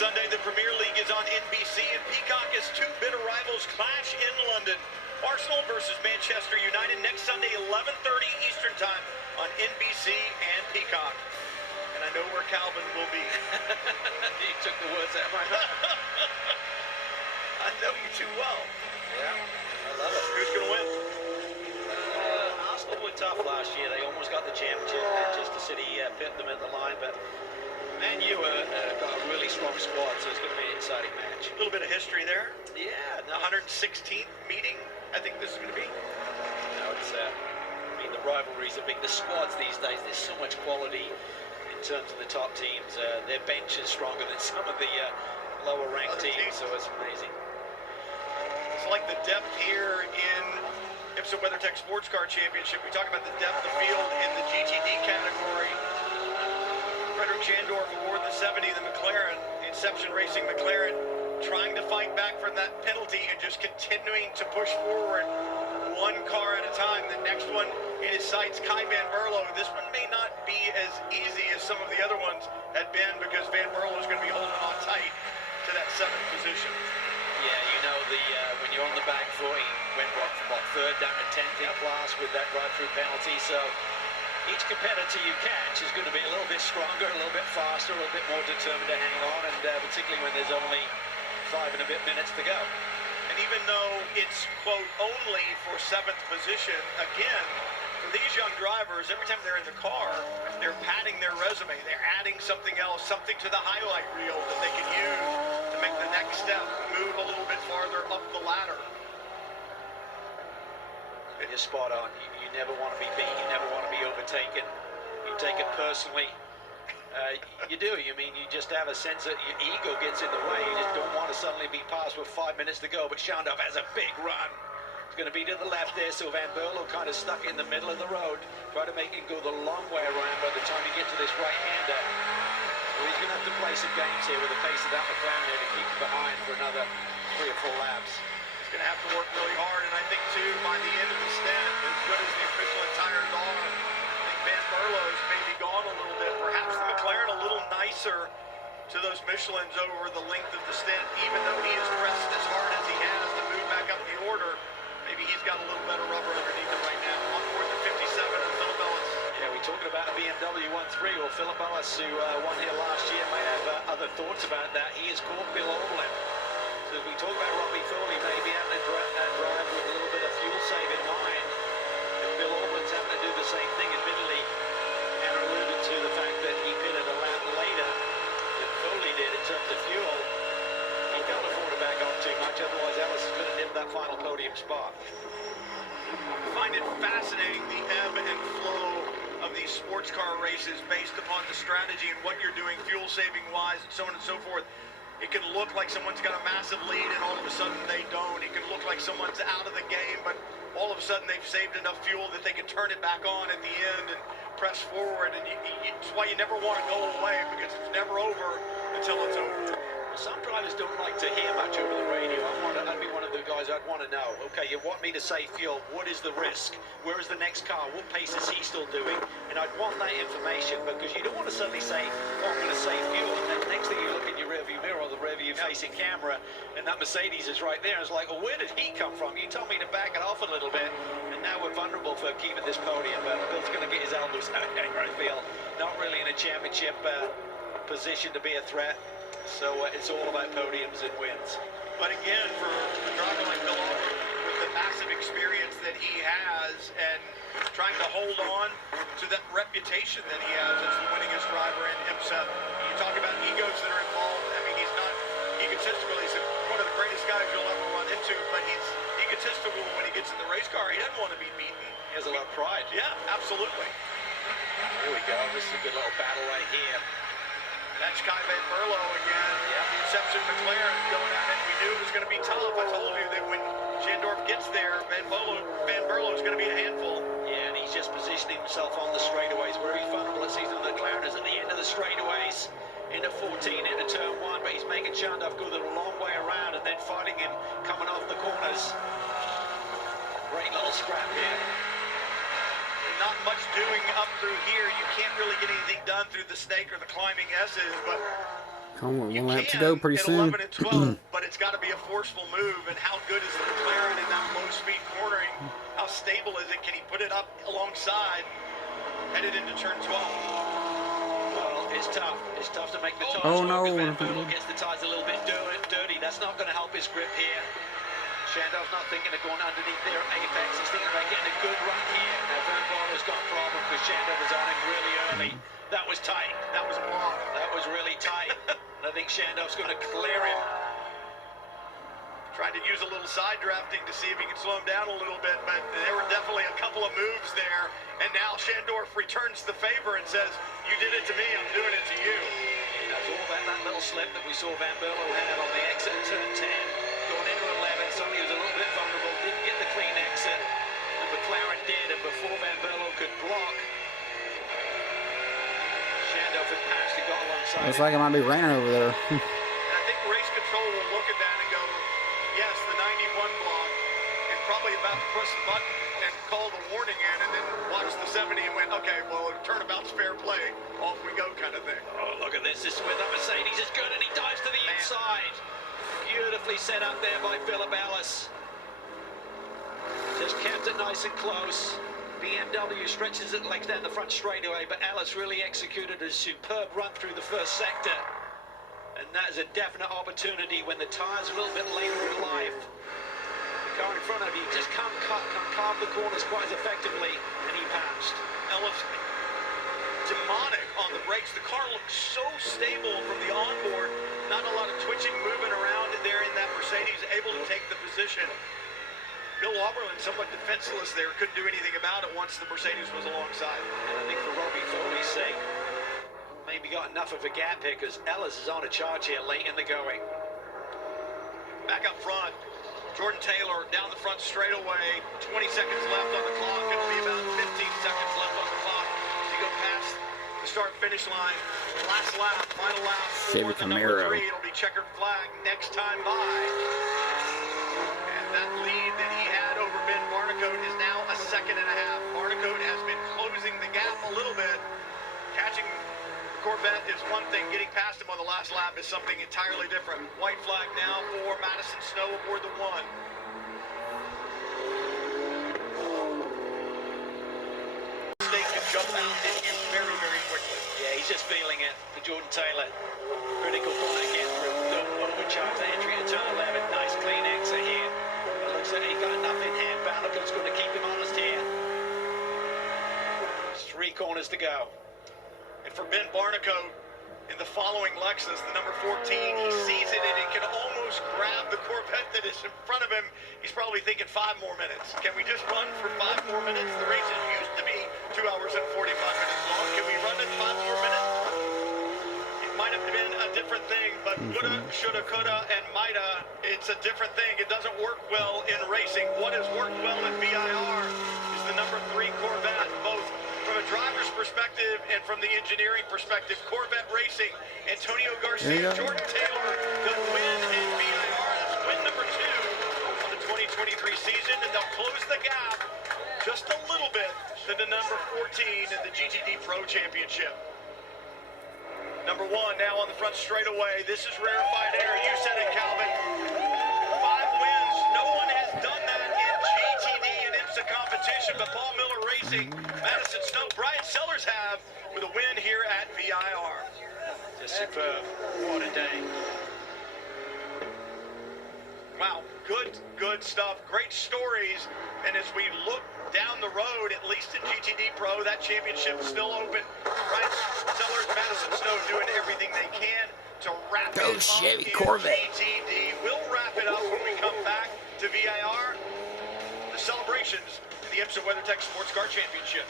Sunday, the Premier League is on NBC, and Peacock as two bitter rivals clash in London. Arsenal versus Manchester United next Sunday, 11:30 Eastern Time on NBC and Peacock. And I know where Calvin will be. You took the words out of my mouth. I know you too well. Yeah, I love it. Who's going to win? Arsenal were tough last year. They almost got the championship. Manchester City pipped them at the line, but Man U got a really strong squad, so it's going to be an exciting match. A little bit of history there. Yeah. The 116th meeting, I think this is going to be. No, it's, I mean, the rivalries are big. The squads these days, there's so much quality in terms of the top teams. Their bench is stronger than some of the lower ranked teams, so it's amazing. It's like the depth here in Weathertech Sportscar Championship. We talk about the depth of field in the GTD category. Jandorf aboard the 70, the McLaren, Inception Racing McLaren, trying to fight back from that penalty and just continuing to push forward one car at a time. The next one in his sights, Kai Van Berlo. This one may not be as easy as some of the other ones had been because Van Berlo is going to be holding on tight to that 7th position. Yeah, you know, when you're on the back foot, he went from 3rd down to 10th in class with that drive-through penalty, so each competitor you catch is going to be a little bit stronger, a little bit faster, a little bit more determined to hang on, and particularly when there's only 5 and a bit minutes to go. And even though it's, quote, only for 7th position, again, for these young drivers, every time they're in the car, they're padding their resume. They're adding something else, something to the highlight reel that they can use to make the next step, move a little bit farther up the ladder. You're spot on. You never want to be beat. You never want to be overtaken. You take it personally. You do. You mean you just have a sense that your ego gets in the way. You just don't want to suddenly be passed with 5 minutes to go. But Shandov has a big run. It's going to be to the left there, so Van Berlo kind of stuck in the middle of the road. Try to make him go the long way around by the time you get to this right-hander. So he's going to have to play some games here with the pace of that McLaren here to keep him behind for another 3 or 4 laps. He's going to have to work really hard, and I think, too, by the end of the stint, as good as the official tires are, I think Van Berlo's maybe gone a little bit. Perhaps the McLaren a little nicer to those Michelins over the length of the stint, even though he has pressed as hard as he has to move back up the order. Maybe he's got a little better rubber underneath him right now. On board the 57 of Philip Ellis. Yeah, we're talking about a BMW 1.3. Well, Philip Ellis, who won here last year, may have other thoughts about that. He has caught Bill Oberlin. So if we talk about Robbie Thorley maybe having to drive with a little bit of fuel save in mind, if Bill Oberlin's having to do the same thing, admittedly, Anna alluded to the fact that he pitted a lap later than Thorley did in terms of fuel. He can't afford to back off too much, otherwise Ellis is going to nip that final podium spot. I find it fascinating, the ebb and flow of these sports car races based upon the strategy and what you're doing fuel saving wise and so on and so forth. It can look like someone's got a massive lead and all of a sudden they don't. It can look like someone's out of the game, but all of a sudden they've saved enough fuel that they can turn it back on at the end and press forward. And it's why you never want to go away, because it's never over until it's over. Some drivers don't like to hear much over the radio. I'd be one of the guys I'd want to know. Okay, you want me to save fuel. What is the risk? Where is the next car? What pace is he still doing? And I'd want that information, because you don't want to suddenly say, oh, I'm going to save fuel. And then next thing you look in your rearview mirror or the rearview facing camera, and that Mercedes is right there. It's like, well, where did he come from? You told me to back it off a little bit, and now we're vulnerable for keeping this podium. But Bill's going to get his elbows out, I feel. Not really in a championship position to be a threat. So it's all about podiums and wins. But again, for a driver like Bill Oberlin, with the massive experience that he has and trying to hold on to that reputation that he has as the winningest driver in IMSA, you talk about egos that are involved. I mean, he's not egotistical. He's one of the greatest guys you'll ever run into, but he's egotistical when he gets in the race car. He doesn't want to be beaten. He has a lot of pride. Yeah, absolutely. Here we go. This is a good little battle right here. That's Kai Van Berlo again. Yeah. The Inception McLaren going at it. We knew it was going to be tough. I told you that when Jandorf gets there, Van Berlo is going to be a handful. Yeah, and he's just positioning himself on the straightaways. Where he's vulnerable at season, the McLaren is at the end of the straightaways, into 14, into turn 1, but he's making Jandorf go the long way around and then fighting him coming off the corners. Great little scrap here. Not much doing up through here. You can't really get anything done through the snake or the climbing S's, but One You lap to can go pretty at soon. 11 and 12, but it's got to be a forceful move. And how good is the McLaren in that low-speed cornering? How stable is it? Can he put it up alongside, headed into turn 12? Well, it's tough. It's tough to make the tires Oh, work no. as Van Berlo gets the tires a little bit dirty. That's not going to help his grip here. Shandov's not thinking of going underneath their apex. He's thinking about getting a good run here. Now, Van Berlo's got a problem because Shandov was on him really early. That was tight. That was long. That was really tight. And I think Shandov's going to clear him. Trying to use a little side drafting to see if he can slow him down a little bit, but there were definitely a couple of moves there. And now Shandorf returns the favor and says, you did it to me, I'm doing it to you. That's all about that little slip that we saw Van Berlo had on the exit of turn 10. Going into 11, so he was a little bit vulnerable, didn't get the clean exit. And McLaren did, and before Van Berlo could block, Shandorf had passed and got alongside. Looks like it might be raining over there. And I think race control will look at that and go, yes, the 91 block, and probably about to push the button and call the warning in, and then watch the 70 and went, okay, well, turnabout's fair play, off we go kind of thing. Oh, look at this. This is where that Mercedes is good, and he dives to the inside. Beautifully set up there by Philip Ellis. Just kept it nice and close. BMW stretches its legs down the front straightaway, but Ellis really executed a superb run through the first sector. And that is a definite opportunity when the tyres are a little bit later in life. The car in front of you just can't carve the corners quite as effectively, and he passed. Ellis, demonic on the brakes. The car looks so stable from the onboard. Not a lot of twitching, moving around there in that Mercedes, able to take the position. Bill Auberland somewhat defenseless there, couldn't do anything about it once the Mercedes was alongside. And I think for Robbie Foley's sake, maybe got enough of a gap here because Ellis is on a charge here late in the going. Back up front, Jordan Taylor down the front straightaway, 20 seconds left on the clock. It'll be about 15 seconds left on the clock as you go past the start-finish line. Last lap, final lap for the number 3. It'll be checkered flag next time by. And that lead that he had over Ben Barnicoat is now a second and a half. Barnicoat has been closing the gap a little bit. Catching the Corvette is one thing. Getting past him on the last lap is something entirely different. White flag now for Madison Snow aboard the 1. They can jump out at you very, very quickly. Yeah, he's just feeling it for Jordan Taylor. Critical corner again through. Don't overcharge the entry to turn 11. Nice clean exit here. It looks like he got enough in hand. Barnicoat's going to keep him honest here. There's 3 corners to go. And for Ben Barnicoat, in the following Lexus, the number 14, he sees it and he can almost grab the Corvette that is in front of him. He's probably thinking 5 more minutes. Can we just run for 5 more minutes? The races used to be 2 hours and 45 minutes long. Can we run in 5 more minutes? It might have been a different thing, but woulda, shoulda, coulda, and mighta, it's a different thing. It doesn't work well in racing. What has worked well in VIR is the number 3 Corvette, both from a driver's perspective and from the engineering perspective. Corvette Racing, Antonio Garcia, Jordan Taylor, the win in VIR. That's win number 2 on the 2023 season, and they'll close the gap just a little bit to the number 14 in the GTD Pro Championship. Number 1 now on the front straightaway. This is rarefied air. You said it, Calvin. 5 wins. No one has done that in GTD and IMSA competition, but Paul Miller Racing, Madison Snow, Brian Sellers have with a win here at VIR. Just superb. What a day. Wow, good stuff. Great stories. And as we look down the road, at least in GTD Pro, that championship is still open. Brian Sellers, Madison Snow doing everything they can to wrap it up in GTD. We'll wrap it up when we come back to VIR. The celebrations in the IMSA WeatherTech Sports Car Championship.